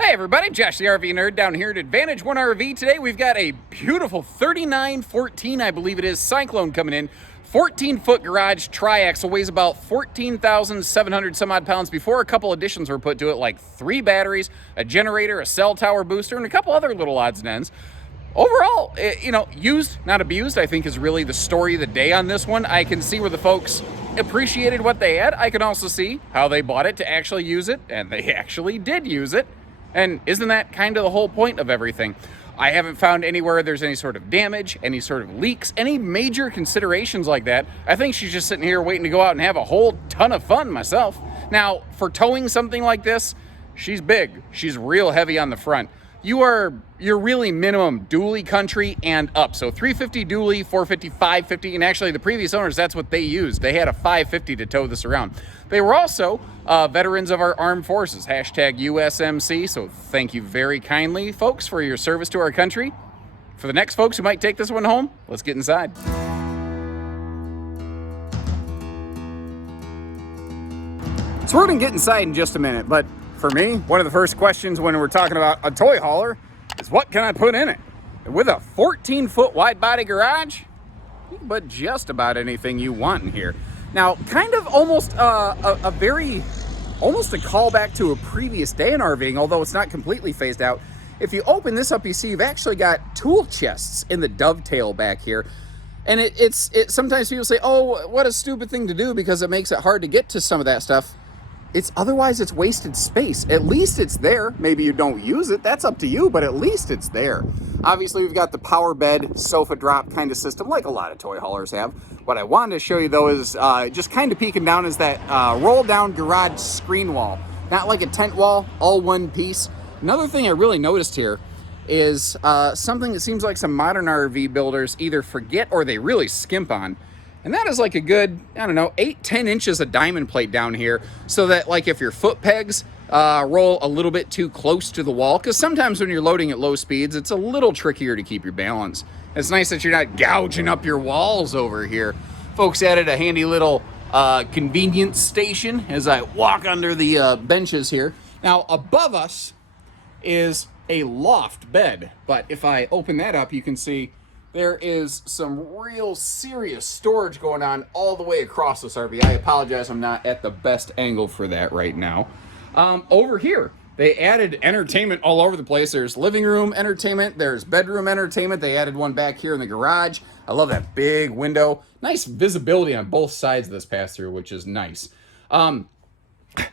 Hey everybody, Josh the RV Nerd down here at Advantage 1 RV. Today we've got a beautiful 3914, I believe it is, Cyclone coming in. 14-foot garage tri-axle, weighs about 14,700 some odd pounds before a couple additions were put to it, like 3 batteries, a generator, a cell tower booster, and a couple other little odds and ends. Overall, used, not abused, I think is really the story of the day on this one. I can see where the folks appreciated what they had. I can also see how they bought it to actually use it, and they actually did use it. And isn't that kind of the whole point of everything? I haven't found anywhere there's any sort of damage, any sort of leaks, any major considerations like that. I think she's just sitting here waiting to go out and have a whole ton of fun myself. Now, for towing something like this, she's big. She's real heavy on the front. You're really minimum dually country and up. So 350 dually, 450, 550, and actually the previous owners, that's what they used. They had a 550 to tow this around. They were also veterans of our armed forces, hashtag USMC. So thank you very kindly, folks, for your service to our country. For the next folks who might take this one home, let's get inside. So we're gonna get inside in just a minute, but for me, one of the first questions when we're talking about a toy hauler is what can I put in it? With a 14-foot wide body garage, you can put just about anything you want in here. Now, kind of almost almost a callback to a previous day in RVing, although it's not completely phased out. If you open this up, you see you've actually got tool chests in the dovetail back here. And it's sometimes people say, oh, what a stupid thing to do because it makes it hard to get to some of that stuff. Otherwise it's wasted space. At least it's there. Maybe you don't use it. That's up to you, but at least it's there. Obviously, we've got the power bed, sofa drop kind of system, like a lot of toy haulers have. What I wanted to show you, though, is just kind of peeking down is that roll-down garage screen wall. Not like a tent wall, all one piece. Another thing I really noticed here is something that seems like some modern RV builders either forget or they really skimp on. And that is like a good, 8-10 inches of diamond plate down here so that like if your foot pegs roll a little bit too close to the wall, because sometimes when you're loading at low speeds, it's a little trickier to keep your balance. It's nice that you're not gouging up your walls over here. Folks added a handy little convenience station as I walk under the benches here. Now above us is a loft bed, but if I open that up, you can see there is some real serious storage going on all the way across this RV. I apologize, I'm not at the best angle for that right now. Over here, they added entertainment all over the place. There's living room entertainment, there's bedroom entertainment. They added one back here in the garage. I love that big window. Nice visibility on both sides of this pass-through, which is nice.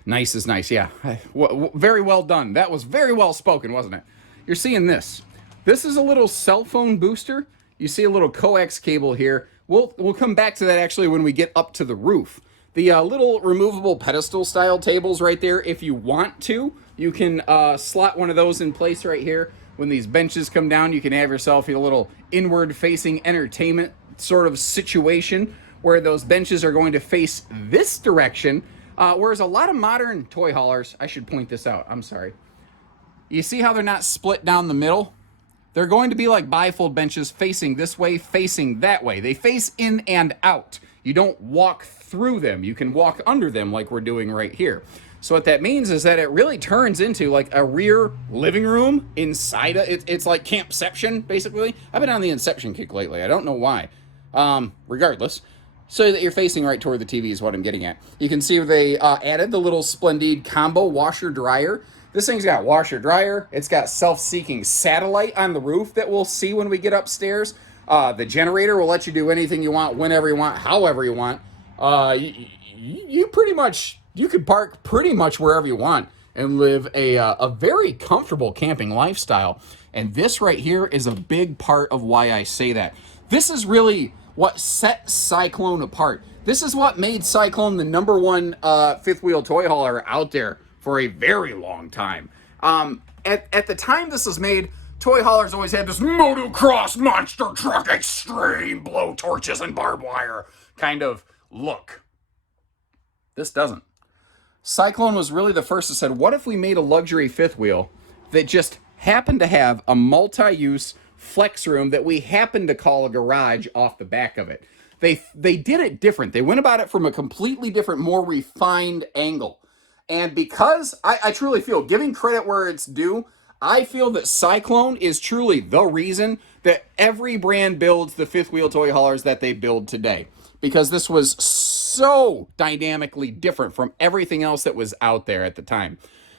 Nice is nice, yeah. Very well done. That was very well spoken, wasn't it? You're seeing this. This is a little cell phone booster. You see a little coax cable here. We'll come back to that actually when we get up to the roof. The little removable pedestal style tables right there, if you want to, you can slot one of those in place right here. When these benches come down, you can have yourself a little inward facing entertainment sort of situation where those benches are going to face this direction. Whereas a lot of modern toy haulers, I should point this out, I'm sorry. You see how they're not split down the middle? They're going to be like bifold benches facing this way, facing that way. They face in and out. You don't walk through them. You can walk under them like we're doing right here. So what that means is that it really turns into like a rear living room inside it. It's like Campception, basically. I've been on the Inception kick lately. I don't know why. Regardless. So that you're facing right toward the TV is what I'm getting at. You can see they added the little Splendid combo washer dryer. This thing's got washer dryer. It's got self-seeking satellite on the roof that we'll see when we get upstairs. The generator will let you do anything you want, whenever you want, however you want. You could park pretty much wherever you want and live a very comfortable camping lifestyle. And this right here is a big part of why I say that. This is really what set Cyclone apart. This is what made Cyclone the #1 fifth wheel toy hauler out there for a very long time. At the time this was made, toy haulers always had this motocross monster truck extreme blow torches and barbed wire kind of look. This doesn't. Cyclone was really the first that said, what if we made a luxury fifth wheel that just happened to have a multi-use flex room that we happened to call a garage off the back of it? They did it different. They went about it from a completely different, more refined angle. And because I truly feel, giving credit where it's due, I feel that Cyclone is truly the reason that every brand builds the fifth wheel toy haulers that they build today. Because this was so dynamically different from everything else that was out there at the time.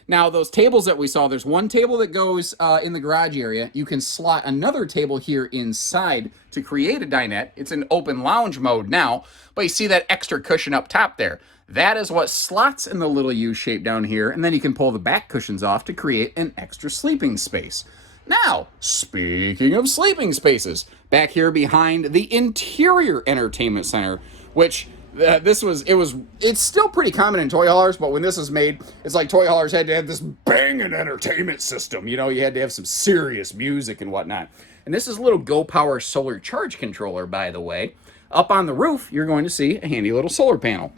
Now, those tables that we saw, there's one table that goes in the garage area. You can slot another table here inside to create a dinette. It's in open lounge mode now, but you see that extra cushion up top there. That is what slots in the little U shape down here, and then you can pull the back cushions off to create an extra sleeping space. Now, speaking of sleeping spaces, back here behind the interior entertainment center, which it's still pretty common in toy haulers, but when this was made, it's like toy haulers had to have this banging entertainment system. You know, you had to have some serious music and whatnot. And this is a little Go Power solar charge controller, by the way. Up on the roof, you're going to see a handy little solar panel.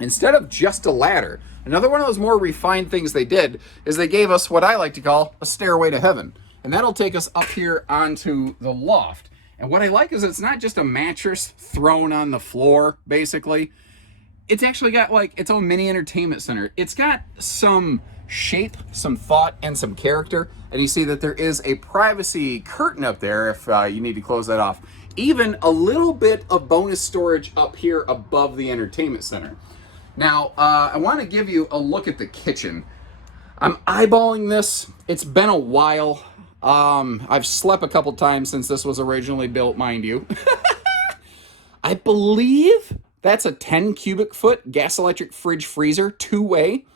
Instead of just a ladder, another one of those more refined things they did is they gave us what I like to call a stairway to heaven. And that'll take us up here onto the loft. And what I like is it's not just a mattress thrown on the floor, basically. It's actually got like its own mini entertainment center. It's got some shape, some thought, and some character. And you see that there is a privacy curtain up there if you need to close that off. Even a little bit of bonus storage up here above the entertainment center. Now, I want to give you a look at the kitchen. I'm eyeballing this. It's been a while. I've slept a couple times since this was originally built, mind you. I believe that's a 10 cubic foot gas electric fridge freezer, two-way.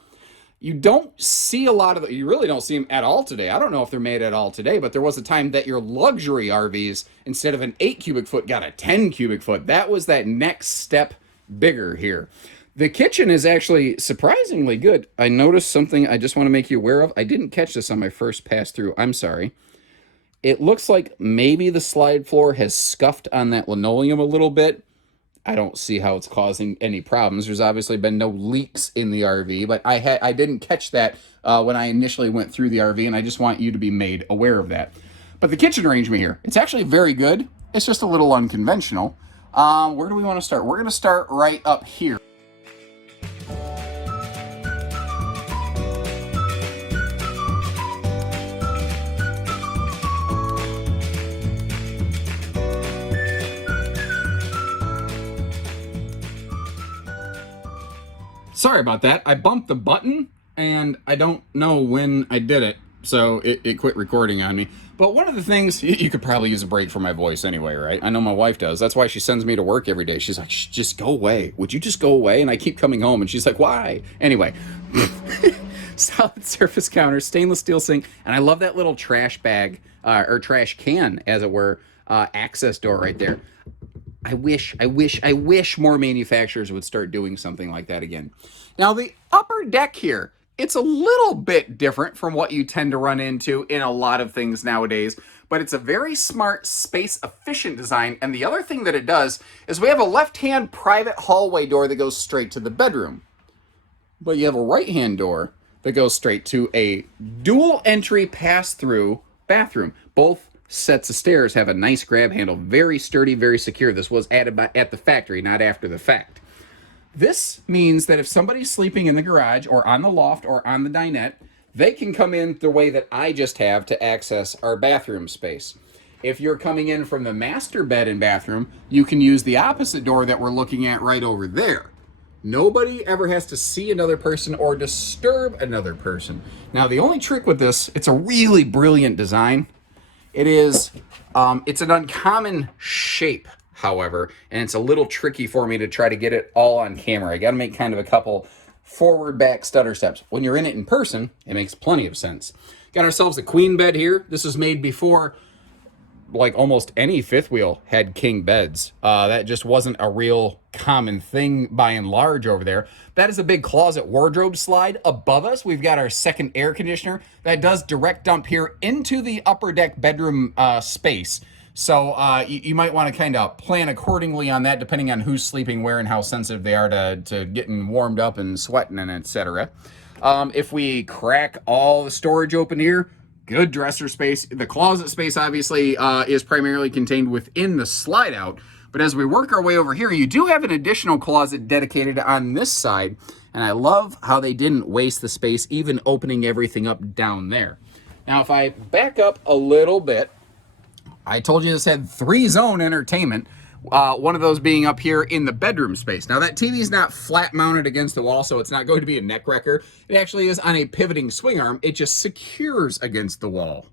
You don't see a lot of them. You really don't see them at all today. I don't know if they're made at all today, but there was a time that your luxury RVs, instead of an 8 cubic foot, got a 10 cubic foot. That was that next step bigger here. The kitchen is actually surprisingly good. I noticed something I just want to make you aware of. I didn't catch this on my first pass through. I'm sorry. It looks like maybe the slide floor has scuffed on that linoleum a little bit. I don't see how it's causing any problems. There's obviously been no leaks in the RV, but I didn't catch that when I initially went through the RV, and I just want you to be made aware of that. But the kitchen arrangement here, it's actually very good. It's just a little unconventional. Where do we want to start? We're going to start right up here. Sorry about that. I bumped the button, and I don't know when I did it, so it quit recording on me. But one of the things, you could probably use a break for my voice anyway, right? I know my wife does. That's why she sends me to work every day. She's like, just go away. Would you just go away? And I keep coming home, and she's like, why? Anyway, solid surface counter, stainless steel sink, and I love that little trash bag, or trash can, as it were, access door right there. I wish more manufacturers would start doing something like that again. Now, the upper deck here, it's a little bit different from what you tend to run into in a lot of things nowadays, but it's a very smart, space-efficient design. And the other thing that it does is we have a left-hand private hallway door that goes straight to the bedroom. But you have a right-hand door that goes straight to a dual-entry pass-through bathroom. Both sets of stairs have a nice grab handle, very sturdy, very secure. This was added at the factory, not after the fact. This means that if somebody's sleeping in the garage or on the loft or on the dinette, they can come in the way that I just have to access our bathroom space. If you're coming in from the master bed and bathroom, you can use the opposite door that we're looking at right over there. Nobody ever has to see another person or disturb another person. Now, the only trick with this, it's a really brilliant design. It's an uncommon shape, however, and it's a little tricky for me to try to get it all on camera. I got to make kind of a couple forward-back stutter steps. When you're in it in person, it makes plenty of sense. Got ourselves a queen bed here. This was made before, like, almost any fifth wheel had king beds. That just wasn't a real common thing by and large over there. That is a big closet wardrobe slide. Above us, we've got our second air conditioner that does direct dump here into the upper deck bedroom space. So you might want to kind of plan accordingly on that, depending on who's sleeping where and how sensitive they are to getting warmed up and sweating and etc. If we crack all the storage open here, good dresser space. The closet space obviously is primarily contained within the slide out, But as we work our way over here, you do have an additional closet dedicated on this side. And I love how they didn't waste the space, even opening everything up down there. Now, if I back up a little bit, I told you this had 3-zone entertainment. One of those being up here in the bedroom space. Now that TV is not flat mounted against the wall, so it's not going to be a neck wrecker. It actually is on a pivoting swing arm. It just secures against the wall.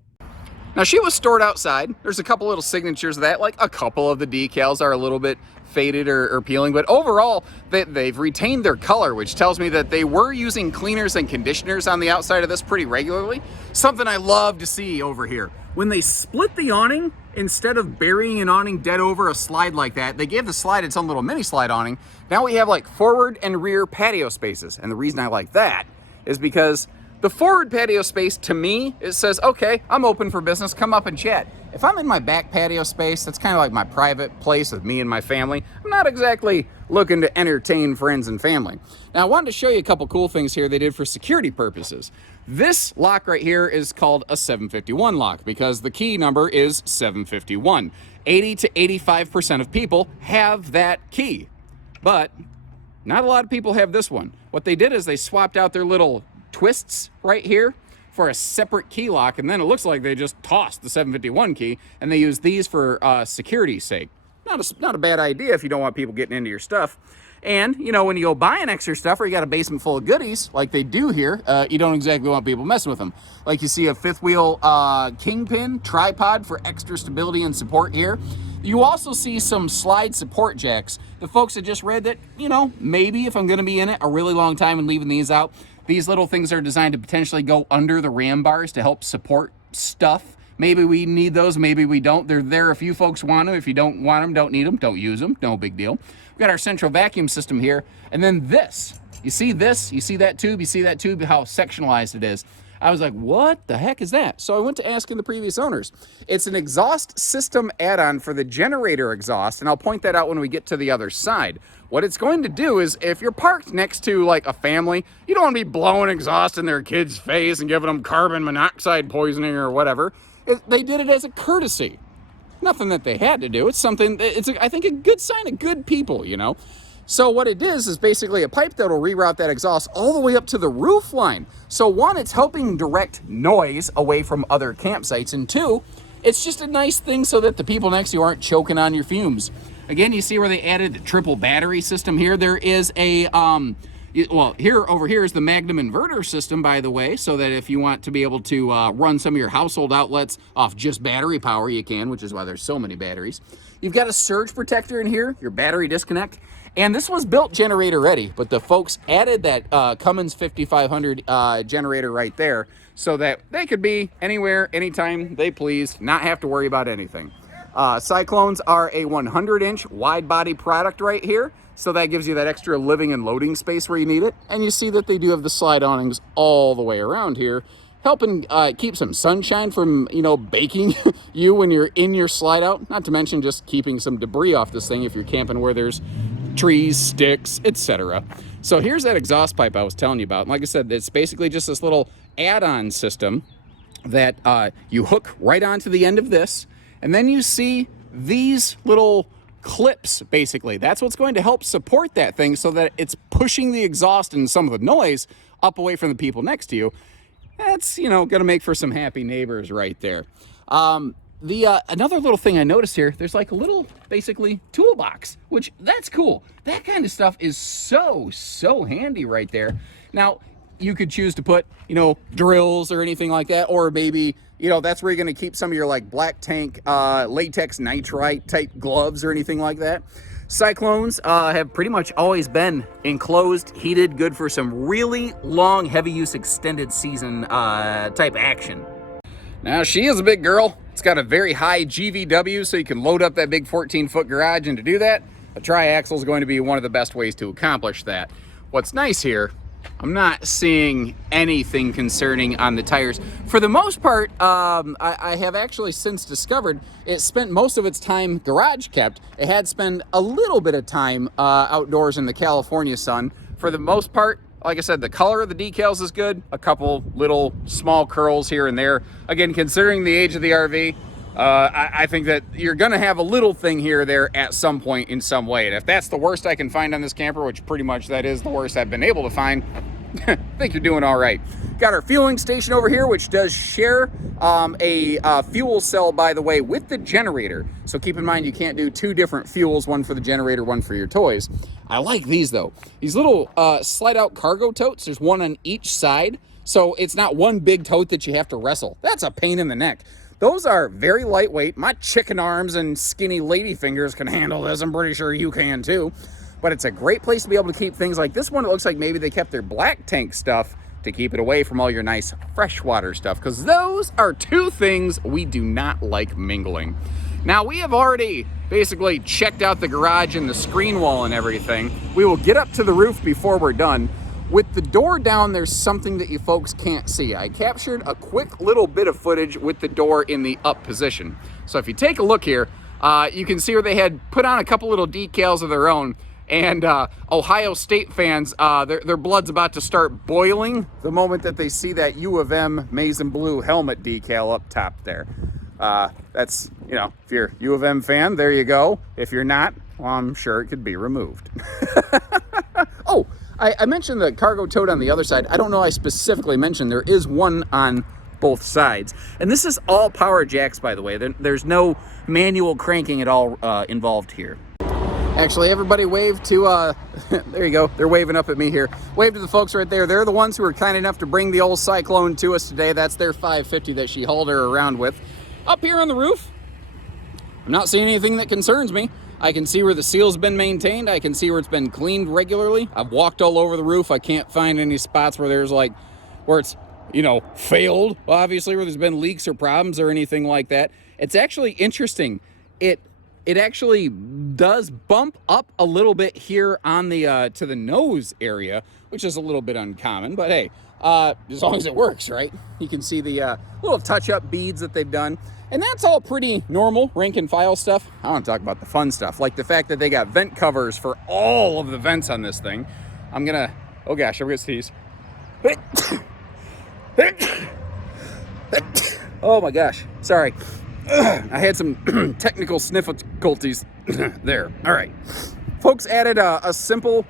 Now she was stored outside. There's a couple little signatures of that, like a couple of the decals are a little bit faded or peeling, but overall they've retained their color, which tells me that they were using cleaners and conditioners on the outside of this pretty regularly. Something I love to see over here. When they split the awning, instead of burying an awning dead over a slide like that, they gave the slide its own little mini slide awning. Now we have like forward and rear patio spaces. And the reason I like that is because the forward patio space, to me, it says, okay, I'm open for business, come up and chat. If I'm in my back patio space, that's kind of like my private place with me and my family. I'm not exactly looking to entertain friends and family. Now, I wanted to show you a couple cool things here they did for security purposes. This lock right here is called a 751 lock because the key number is 751. 80 to 85% of people have that key, but not a lot of people have this one. What they did is they swapped out their little twists right here for a separate key lock, and then it looks like they just tossed the 751 key and they use these for security's sake. Not a bad idea if you don't want people getting into your stuff. And, you know, when you go buying extra stuff or you got a basement full of goodies, like they do here, you don't exactly want people messing with them. Like you see a fifth wheel kingpin tripod for extra stability and support here. You also see some slide support jacks. The folks that just read that, you know, maybe if I'm going to be in it a really long time and leaving these out, these little things are designed to potentially go under the ram bars to help support stuff. Maybe we need those, maybe we don't. They're there if you folks want them. If you don't want them, don't need them, don't use them. No big deal. We've got our central vacuum system here. And then this. You see this? You see that tube? You see that tube? How sectionalized it is. I was like, what the heck is that? So I went to asking the previous owners. It's an exhaust system add-on for the generator exhaust, and I'll point that out when we get to the other side. What it's going to do is, if you're parked next to like a family, you don't want to be blowing exhaust in their kid's face and giving them carbon monoxide poisoning or whatever. They did it as a courtesy. Nothing that they had to do. It's something, I think, a good sign of good people, you know? So what it is basically a pipe that will reroute that exhaust all the way up to the roof line. So one, it's helping direct noise away from other campsites. And two, it's just a nice thing so that the people next to you aren't choking on your fumes. Again, you see where they added the triple battery system here. There is a, over here is the Magnum inverter system, by the way, so that if you want to be able to run some of your household outlets off just battery power, you can, which is why there's so many batteries. You've got a surge protector in here, your battery disconnect. And this was built generator ready, but the folks added that Cummins 5500 generator right there so that they could be anywhere, anytime they pleased, not have to worry about anything. Cyclones are a 100-inch wide body product right here, so that gives you that extra living and loading space where you need it. And you see that they do have the slide awnings all the way around here, helping keep some sunshine from, you know, baking you when you're in your slide out. Not to mention just keeping some debris off this thing if you're camping where there's trees, sticks, etc. So here's that exhaust pipe I was telling you about. And like I said, it's basically just this little add-on system that you hook right onto the end of this. And then you see these little clips, basically. That's what's going to help support that thing so that it's pushing the exhaust and some of the noise up away from the people next to you. That's, you know, going to make for some happy neighbors right there. Another little thing I noticed here, there's like a little, basically, toolbox, which that's cool. That kind of stuff is so handy right there. Now, you could choose to put, you know, drills or anything like that, or maybe, you know, that's where you're going to keep some of your like black tank, latex nitrite type gloves or anything like that. Cyclones have pretty much always been enclosed, heated, good for some really long, heavy use, extended season type action. Now, she is a big girl. It's got a very high GVW, so you can load up that big 14-foot garage, and to do that, a tri-axle is going to be one of the best ways to accomplish that. What's nice here, I'm not seeing anything concerning on the tires. For the most part, I have actually since discovered it spent most of its time garage kept. It had spent a little bit of time outdoors in the California sun. For the most part, like I said, the color of the decals is good. A couple little small curls here and there. Again, considering the age of the RV, I think that you're going to have a little thing here or there at some point in some way. And if that's the worst I can find on this camper, which pretty much that is the worst I've been able to find, I think you're doing all right. Got our fueling station over here, which does share a fuel cell, by the way, with the generator. So keep in mind you can't do two different fuels, one for the generator, one for your toys. I like these, though. These little slide-out cargo totes, there's one on each side. So it's not one big tote that you have to wrestle. That's a pain in the neck. Those are very lightweight. My chicken arms and skinny lady fingers can handle this. I'm pretty sure you can too. But it's a great place to be able to keep things like this one. It looks like maybe they kept their black tank stuff to keep it away from all your nice freshwater stuff, because those are two things we do not like mingling. Now, we have already basically checked out the garage and the screen wall and everything. We will get up to the roof before we're done. With the door down, there's something that you folks can't see. I captured a quick little bit of footage with the door in the up position. So if you take a look here, you can see where they had put on a couple little decals of their own. And Ohio State fans, their blood's about to start boiling the moment that they see that U of M maize and blue helmet decal up top there. That's, you know, if you're a U of M fan, there you go. If you're not, well, I'm sure it could be removed. Oh, I mentioned the cargo tote on the other side. I don't know I specifically mentioned there is one on both sides. And this is all power jacks, by the way. There's no manual cranking at all involved here. Actually, everybody wave to, there you go. They're waving up at me here. Wave to the folks right there. They're the ones who were kind enough to bring the old Cyclone to us today. That's their 550 that she hauled her around with. Up here on the roof, I'm not seeing anything that concerns me. I can see where the seal's been maintained. I can see where it's been cleaned regularly. I've walked all over the roof. I can't find any spots where there's like, where it's, you know, failed, obviously, where there's been leaks or problems or anything like that. It's actually interesting. It actually does bump up a little bit here on the to the nose area, which is a little bit uncommon, but hey, as long as it works, right? You can see the little touch-up beads that they've done, and that's all pretty normal rank and file stuff. I want to talk about the fun stuff, like the fact that they got vent covers for all of the vents on this thing. I'm gonna, oh gosh, I'm gonna sneeze. Oh my gosh, sorry. I had some technical difficulties there. All right. Folks added a simple,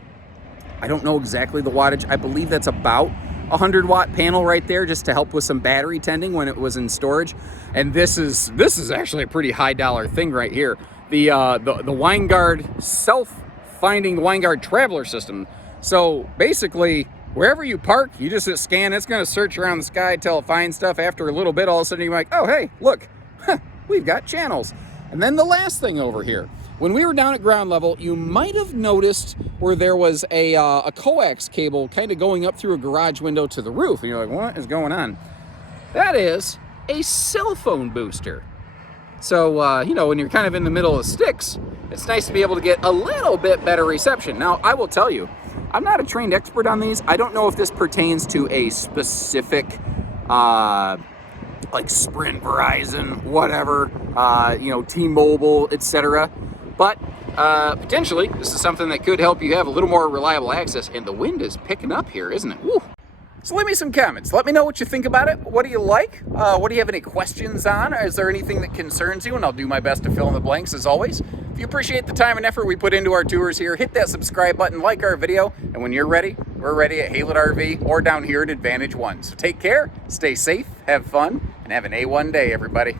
I don't know exactly the wattage. I believe that's about 100 watt panel right there, just to help with some battery tending when it was in storage. And this is actually a pretty high dollar thing right here. The Winegard self-finding Winegard traveler system. So basically, wherever you park, you just hit scan. It's going to search around the sky till it finds stuff. After a little bit, all of a sudden you're like, oh, hey, look. We've got channels. And then the last thing over here, when we were down at ground level, you might have noticed where there was a coax cable kind of going up through a garage window to the roof. And you're like, what is going on? That is a cell phone booster. So, you know, when you're kind of in the middle of sticks, it's nice to be able to get a little bit better reception. Now, I will tell you, I'm not a trained expert on these. I don't know if this pertains to a specific like Sprint, Verizon, whatever, you know, T-Mobile, etc. But potentially, this is something that could help you have a little more reliable access. And the wind is picking up here, isn't it? Woo. So leave me some comments. Let me know what you think about it. What do you like? What do you have any questions on? Is there anything that concerns you? And I'll do my best to fill in the blanks as always. If you appreciate the time and effort we put into our tours here, hit that subscribe button, like our video, and when you're ready, we're ready at Haylett RV or down here at Advantage One. So take care, stay safe, have fun, and have an A1 day, everybody.